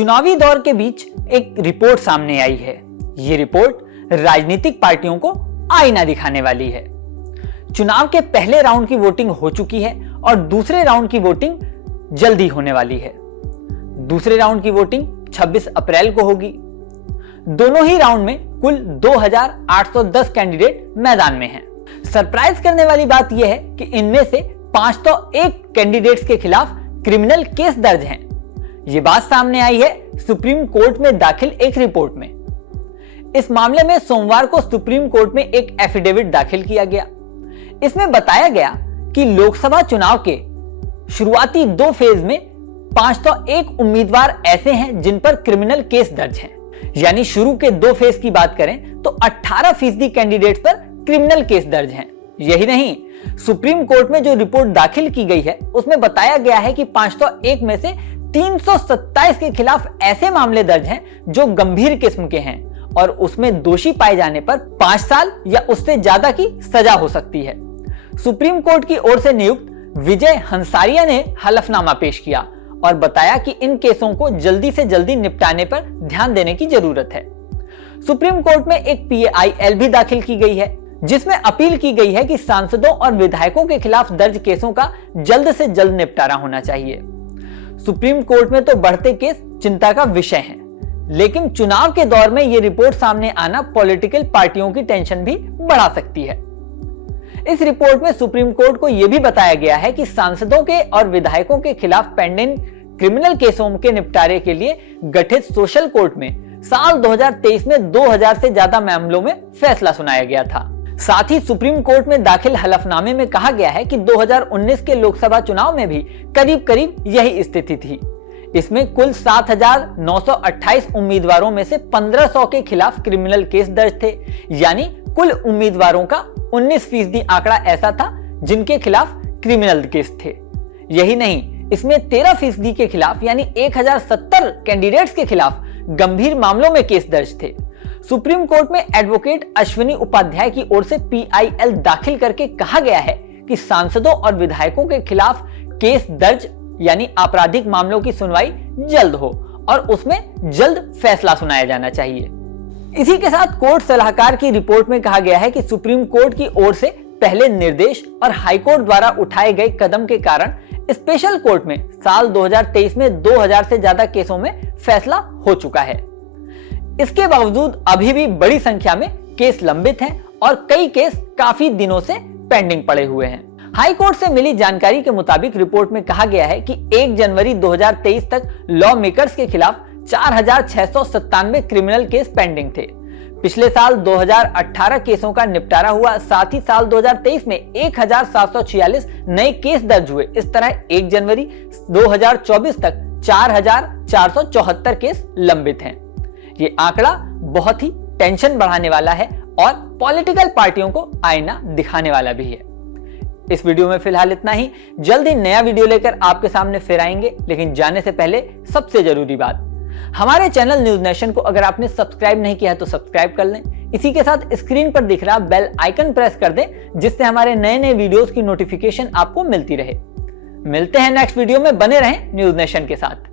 चुनावी दौर के बीच एक रिपोर्ट सामने आई है। ये रिपोर्ट राजनीतिक पार्टियों को आईना दिखाने वाली है। चुनाव के पहले राउंड की वोटिंग हो चुकी है और दूसरे राउंड की वोटिंग जल्दी होने वाली है। दूसरे राउंड की वोटिंग 26 अप्रैल को होगी। दोनों ही राउंड में कुल 2810 कैंडिडेट मैदान में हैं। सरप्राइज करने वाली बात यह है कि इनमें से 501 कैंडिडेट्स के खिलाफ क्रिमिनल केस दर्ज हैं। यह बात सामने आई है सुप्रीम कोर्ट में दाखिल एक रिपोर्ट में। इस मामले में सोमवार को सुप्रीम कोर्ट में एक एफिडेविट दाखिल किया गया। इसमें बताया गया कि लोकसभा चुनाव के शुरुआती 2 फेज में 501 उम्मीदवार ऐसे हैं जिन पर क्रिमिनल केस दर्ज हैं। यानी शुरू के 2 फेज की बात करें तो 18% कैंडिडेट्स पर क्रिमिनल केस दर्ज हैं। यही नहीं, सुप्रीम कोर्ट में जो रिपोर्ट दाखिल की गई है उसमें बताया गया है कि 501 में से 327 के खिलाफ ऐसे मामले दर्ज हैं जो गंभीर किस्म के हैं और उसमें दोषी पाए जाने पर 5 साल या उससे ज्यादा की सजा हो सकती है। सुप्रीम कोर्ट की ओर से नियुक्त विजय हंसारिया ने हलफनामा पेश किया और बताया कि इन केसों को जल्दी से जल्दी निपटाने पर ध्यान देने की जरूरत है। सुप्रीम कोर्ट में एक PAIL भी दाखिल की गई है जिसमें अपील की गई है कि सांसदों और विधायकों के खिलाफ दर्ज केसों का जल्द से जल्द निपटारा होना चाहिए। सुप्रीम कोर्ट में तो बढ़ते केस चिंता का विषय है, लेकिन चुनाव के दौर में यह रिपोर्ट सामने आना पॉलिटिकल पार्टियों की टेंशन भी बढ़ा सकती है। इस रिपोर्ट में सुप्रीम कोर्ट को यह भी बताया गया है कि सांसदों के और विधायकों के खिलाफ पेंडिंग क्रिमिनल केसों के निपटारे के लिए गठित सोशल कोर्ट में साल 2023 में 2000 से ज्यादा मामलों में फैसला सुनाया गया था। साथ ही सुप्रीम कोर्ट में दाखिल हलफनामे में कहा गया है कि 2019 के लोकसभा चुनाव में भी करीब करीब यही स्थिति थी। इसमें कुल 7,928 उम्मीदवारों में से 1500 के खिलाफ क्रिमिनल केस दर्ज थे। यानी कुल उम्मीदवारों का 19% आंकड़ा ऐसा था जिनके खिलाफ क्रिमिनल केस थे। यही नहीं, इसमें 13% के खिलाफ यानी 1070 कैंडिडेट्स के खिलाफ गंभीर मामलों में केस दर्ज थे। सुप्रीम कोर्ट में एडवोकेट अश्विनी उपाध्याय की ओर से PIL दाखिल करके कहा गया है कि सांसदों और विधायकों के खिलाफ केस दर्ज यानी आपराधिक मामलों की सुनवाई जल्द हो और उसमें जल्द फैसला सुनाया जाना चाहिए। इसी के साथ कोर्ट सलाहकार की रिपोर्ट में कहा गया है कि सुप्रीम कोर्ट की ओर से पहले निर्देश और हाईकोर्ट द्वारा उठाए गए कदम के कारण स्पेशल कोर्ट में साल 2023 में 2000 से ज्यादा केसों में फैसला हो चुका है। इसके बावजूद अभी भी बड़ी संख्या में केस लंबित हैं और कई केस काफी दिनों से पेंडिंग पड़े हुए हैं। हाई कोर्ट से मिली जानकारी के मुताबिक रिपोर्ट में कहा गया है कि 1 जनवरी 2023 तक लॉ मेकर्स के खिलाफ 4697 क्रिमिनल केस पेंडिंग थे। पिछले साल 2018 केसों का निपटारा हुआ। साथ ही साल 2023 में 1746 नए केस दर्ज हुए। इस तरह 1 जनवरी 2024 तक 4474 केस लंबित हैं। ये आंकड़ा बहुत ही टेंशन बढ़ाने वाला है और पॉलिटिकल पार्टियों को आईना दिखाने वाला भी है। इस वीडियो में फिलहाल इतना ही। जल्द ही नया वीडियो लेकर आपके सामने फिर आएंगे, लेकिन जाने से पहले सबसे जरूरी बात, हमारे चैनल न्यूज नेशन को अगर आपने सब्सक्राइब नहीं किया है तो सब्सक्राइब कर लें। इसी के साथ स्क्रीन पर दिख रहा बेल आइकन प्रेस कर दें जिससे हमारे नए नए वीडियोस की नोटिफिकेशन आपको मिलती रहे। मिलते हैं नेक्स्ट वीडियो में, बने रहें न्यूज नेशन के साथ।